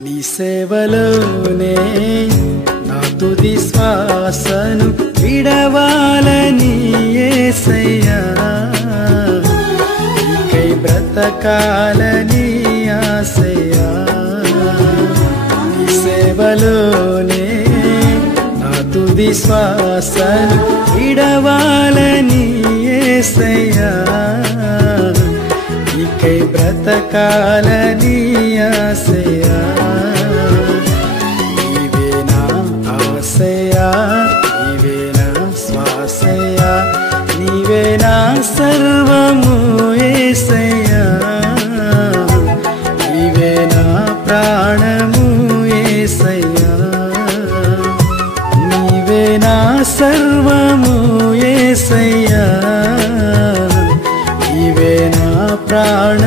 నీ సేవలోనే నా తుది శ్వాసను విడవాలని యేసయ్యా, నీకై బ్రతకాలని ఆశయ్యా. నీ సేవలోనే నా తుది శ్వాసను విడవాలని యేసయ్యా, నీకై బ్రతకాలని ఆశయ్యా. నీవే నా ఆశయ్యా, నీవే నా శ్వాసయ్యా, నీవే నా సర్వము యేసయ్యా, నీవే నా ప్రాణము యేసయ్యా, నీవే నా సర్వము యేసయ్యా, నీవే నా ప్రాణ